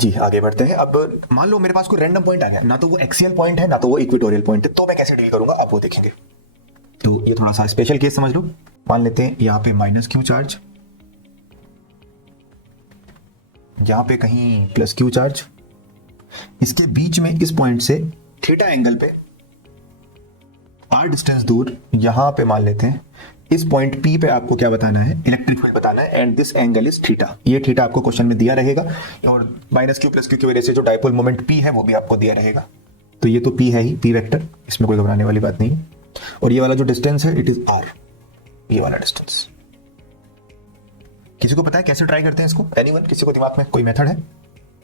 जी आगे बढ़ते हैं। अब मान लो मेरे पास कोई रैंडम पॉइंट आ गया, ना तो वो एक्सियल पॉइंट है ना तो वो इक्वेटोरियल पॉइंट है, तो मैं कैसे डील करूंगा आप वो देखेंगे। तो ये थोड़ा सा स्पेशल केस समझ लो। मान लेते हैं यहाँ पे माइनस क्यू चार्ज, यहाँ पे कहीं प्लस क्यू चार्ज, इसके बीच में इस पॉइंट से थीटा एंगल पे आर डिस्टेंस दूर यहां पे मान लेते हैं इस पॉइंट पी पे आपको क्या बताना है, इलेक्ट्रिक फील्ड बताना है, and this angle is theta. ये थीटा आपको क्वेश्चन में दिया रहेगा और माइनस क्यू प्लस क्यू की वजह से जो डायपोल मोमेंट पी है वो भी आपको दिया रहेगा। तो ये तो पी है ही, पी वेक्टर, इसमें कोई घबराने वाली बात नहीं है। और ये वाला जो डिस्टेंस है इट इज आर, ये वाला डिस्टेंस। किसी को पता है कैसे ट्राई करते हैं इसको? एनीवन? किसी को दिमाग में कोई मेथड है?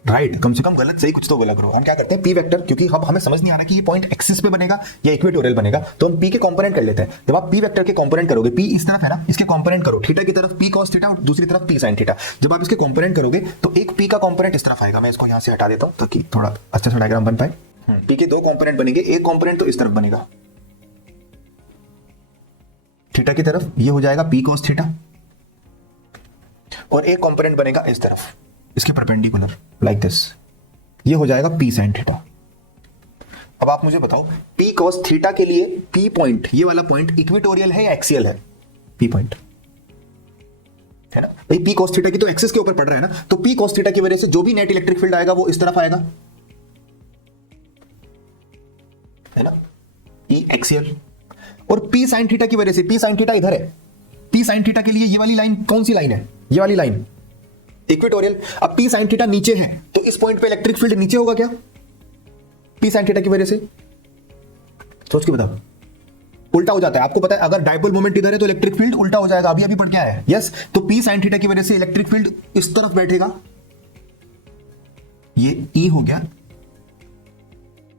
राइट, कम से कम गलत सही कुछ तो बोला करो। हम क्या करते हैं, पी वेक्टर, क्योंकि हम हमें समझ नहीं आ रहा कि ये पॉइंट एक्सिस पे बनेगा या इक्वेटोरियल बनेगा, तो हम पी के कंपोनेंट कर लेते हैं। जब आप पी वेक्टर के कंपोनेंट करोगे, पी इस तरफ है ना, इसके कंपोनेंट करो, थीटा की तरफ पी कॉस थीटा और दूसरी तरफ पी साइन थीटा। जब आप इसके कंपोनेंट करोगे तो एक पी का कंपोनेंट इस तरफ आएगा, मैं इसको यहां से हटा देता हूं ताकि थोड़ा अच्छा सा डायग्राम बन पाए। पी के दो कंपोनेंट बनेंगे, एक कंपोनेंट तो इस तरफ बनेगा थीटा की तरफ, ये हो जाएगा पी कॉस थीटा, और एक कंपोनेंट बनेगा इस तरफ इसके परपेंडिकुलर लाइक दिस, ये हो जाएगा पी साइन थीटा। अब आप मुझे बताओ पी कॉस थीटा के लिए पी पॉइंट, ये वाला पॉइंट इक्वेटोरियल है या एक्सियल है? पी पॉइंट है ना भाई, पी कॉस थीटा की तो एक्सिस के ऊपर पड़ रहा है ना, तो पी कॉस थीटा की वजह से जो भी नेट इलेक्ट्रिक फील्ड आएगा वो इस तरफ आएगा, है ना, ई एक्सियल। और पी साइन थीटा की वजह से, पी साइन थीटा इधर है, पी साइन थीटा के लिए ये वाली लाइन कौन सी लाइन है? ये वाली लाइन इक्वेटोरियल। अब पी साइन थीटा नीचे है तो इस पॉइंट पे इलेक्ट्रिक फील्ड नीचे होगा क्या? पी साइन थीटा की वजह से, सोच के बताओ। उल्टा हो जाता है, आपको पता है अगर डायपोल मोमेंट इधर है तो इलेक्ट्रिक फील्ड उल्टा हो जाएगा, अभी अभी पढ़ के आया है। यस, तो पी साइन थीटा की वजह से इलेक्ट्रिक फील्ड इस तरफ बैठेगा, ये ई हो गया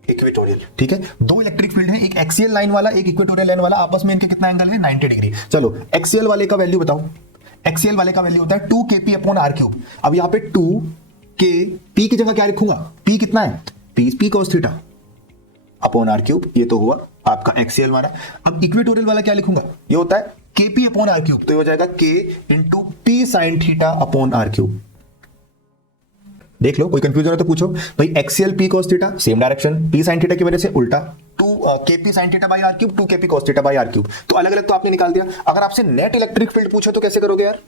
इक्वेटोरियल। ठीक है, दो इलेक्ट्रिक फील्ड है, एक एक्सियल लाइन वाला एक इक्वेटोरियल लाइन वाला, आपस में इनके कितना एंगल है? 90 डिग्री। चलो एक्सियल वाले का वैल्यू बताओ। एक्सियल वाले का वैल्यू होता है 2 kp अपॉन r क्यूब। अब यहां पे 2 k, p की जगह क्या लिखूंगा? p कितना है? p cos theta upon r cube, ये तो हुआ आपका एक्सियल वाला। अब इक्वेटोरियल वाला क्या लिखूंगा? ये होता है kp अपॉन r क्यूब, तो ये हो जाएगा k into p sine theta upon r cube. देख लो, कोई कंफ्यूजन है तो पूछो भाई। Axial p cos theta same direction, p sin theta की वजह से उल्टा, 2 kp sin theta by r cube, 2 kp cos theta by r cube. तो अलग अलग तो आपने निकाल दिया। अगर आपसे नेट इलेक्ट्रिक फील्ड पूछो तो कैसे करोगे यार?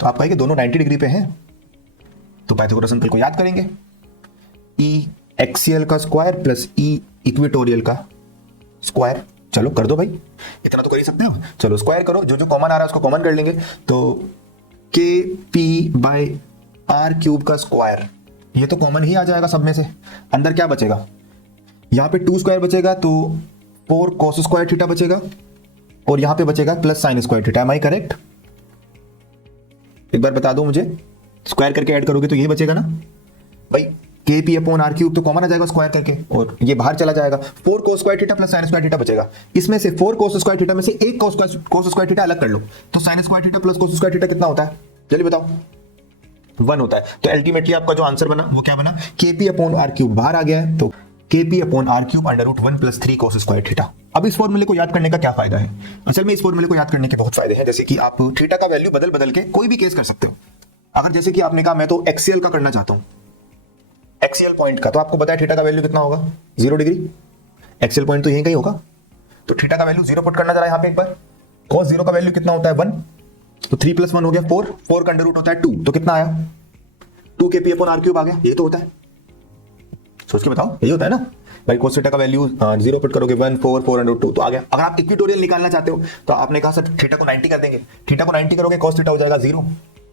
तो आप कहेंगे दोनों 90 डिग्री पे हैं, तो पाइथागोरस अंकल को याद करेंगे, e एक्सियल का स्क्वायर प्लस e इक्वेटोरियल का स्क्वायर। चलो कर दो भाई, इतना तो कर ही सकते हो। चलो स्क्वायर करो, जो जो कॉमन आ रहा है उसको कॉमन कर लेंगे, तो kp बाय आर क्यूब का स्क्वायर, ये तो कॉमन ही आ जाएगा सब में से। अंदर क्या बचेगा? यहां पे 2 स्क्वायर बचेगा तो 4 cos स्क्वायर थीटा बचेगा, और यहां पे बचेगा plus sine square theta. Am I correct? एक बार बता दो मुझे, स्क्वायर करके ऐड करोगे तो यही बचेगा ना भाई। के पी अपॉन आर क्यूब तो कॉमन आ जाएगा स्क्वायर करके, और ये बाहर चला जाएगा। 4 cos square theta plus sine square theta बचेगा। इसमें से 4 cos स्क्वायर थीटा में से एक cos स्क्वायर थीटा अलग कर लो, तो sign square theta plus cos square theta कितना होता है? जल्दी बताओ। 1 होता है। तो अल्टीमेटली आपका जो आंसर बना वो क्या बना? kp अपॉन r क्यूब बाहर आ गया है, तो kp upon r cube under root 1 plus 3 cos square theta. अब इस फॉर्मूले को याद करने का क्या फायदा है? असल में इस फॉर्मूले को याद करने के बहुत फायदे हैं, जैसे कि आप थीटा का वैल्यू बदल बदल के कोई भी केस कर सकते हो। अगर जैसे कि आपने कहा मैं तो एक्सियल का करना चाहता हूं, एक्सियल पॉइंट का, तो आपको पता है थीटा का वैल्यू कितना होगा? 0 डिग्री। एक्सियल पॉइंट तो यहीं कहीं होगा, तो थीटा का वैल्यू 0 पुट करना जरा यहां पे एक बार। cos 0 का वैल्यू कितना होता है? 1, तो 3 + 1 हो गया 4, 4 का अंडर रूट होता है 2, तो कितना आया? 2 kp अपॉन r क्यूब आ गया। ये तो होता है, सोच के बताओ, यही होता है ना भाई। cos थीटा का वैल्यू 0 पुट करोगे 1, 4, 4 अंडर रूट 2, तो आ गया। अगर आप इक्वेटोरियल निकालना चाहते हो तो आपने कहा सर थीटा को 90 कर देंगे, थीटा को 90 करोगे cos थीटा हो जाएगा 0,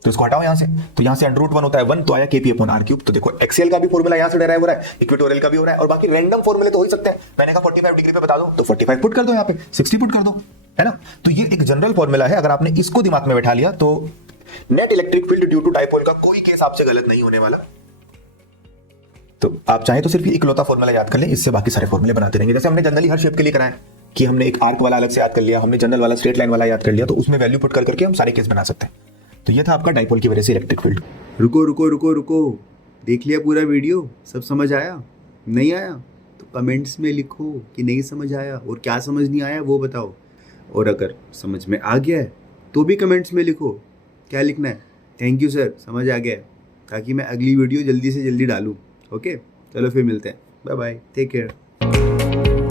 तो इसको हटाओ यहां से, तो यहां से अंडर रूट 1 होता है 1, तो आया kp अपॉन r क्यूब। तो देखो एक्सियल का भी फॉर्मूला यहां से डेराइव हो रहा है, इक्वेटोरियल का भी हो रहा है, और बाकी रैंडम फॉर्मूले तो हो ही सकते हैं। मैंने कहा 45 डिग्री पे बता दो, तो 45 पुट कर दो, यहां पे 60 पुट कर दो, है ना। तो ये एक जनरल फॉर्मूला है, अगर आपने इसको दिमाग में बैठा लिया तो net electric field due to dipole का कोई केस आपसे गलत नहीं होने वाला। तो आप चाहें तो सिर्फ ये इकलौता फॉर्मूला याद कर लें, इससे बाकी सारे फॉर्मूले बनाते रहेंगे। जैसे हमने जनरली हर शेप के लिए कराया कि हमने एक आर्क वाला अलग से याद कर लिया, हमने जनरल वाला स्ट्रेट लाइन वाला याद कर लिया, तो उसमें वैल्यू पुट कर करके हम सारे केस बना सकते हैं। तो ये था आपका डायपोल की वजह से इलेक्ट्रिक फील्ड। रुको रुको रुको रुको, देख लिया पूरा वीडियो? सब समझ आया? नहीं आया तो कमेंट्स में लिखो कि नहीं समझ आया, और क्या समझ नहीं आया वो बताओ। और अगर समझ में आ गया है तो भी कमेंट्स में लिखो। क्या लिखना है? थैंक यू सर, समझ आ गया है। ताकि मैं अगली वीडियो जल्दी से जल्दी डालूँ। ओके, चलो फिर मिलते हैं, बाय बाय, टेक केयर।